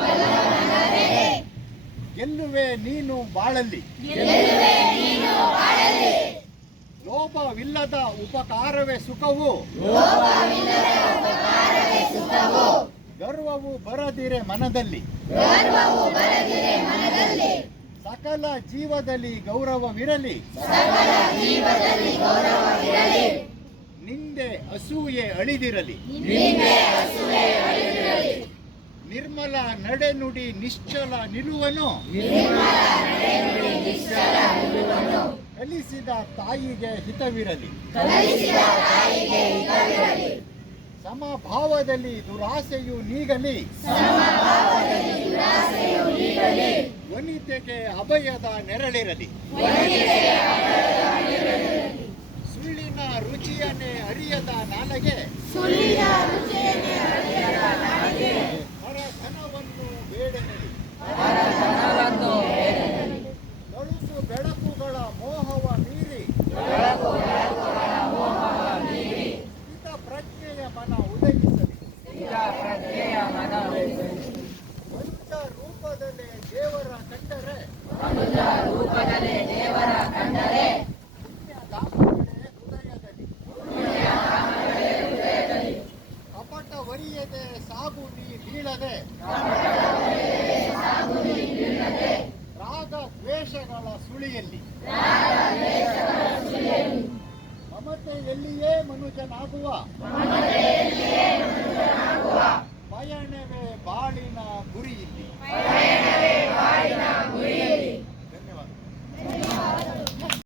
ಬಲ್ಲವನಾದರೆ ಗೆಲ್ಲುವೆ ನೀನು ಬಾಳಲ್ಲಿ. ಲೋಪವಿಲ್ಲದ ಉಪಕಾರವೇ ಸುಖವು. ಗರ್ವವು ಬರದಿರೆ ಮನದಲ್ಲಿ. ಸಕಲ ಜೀವದಲ್ಲಿ ಗೌರವವಿರಲಿ. ಅಸೂಯೆ ಅಳಿದಿರಲಿ. ನಿರ್ಮಲ ನಡೆನುಡಿ ನಿಶ್ಚಲ ನಿಲುವನು. ಕಲಿಸಿದ ತಾಯಿಗೆ ಹಿತವಿರಲಿ. ಸಮಭಾವದಲ್ಲಿ ದುರಾಸೆಯು ನೀಗಲಿ. ವನಿತೆಗೆ ಅಭಯದ ನೆರಳಿರಲಿ. ರುಚಿಯನ್ನೇ ಅರಿಯದ ನಾಲಗೆ ಹರಧನವನ್ನು ವರಿಯದೆ ಸಾಗು ನೀ ಬೀಳದೆ ರಾಗ ದ್ವೇಷಗಳ ಸುಳಿಯಲ್ಲಿ. ಮಮತೆಯಲ್ಲಿಯೇ ಮನುಜನಾಗುವ.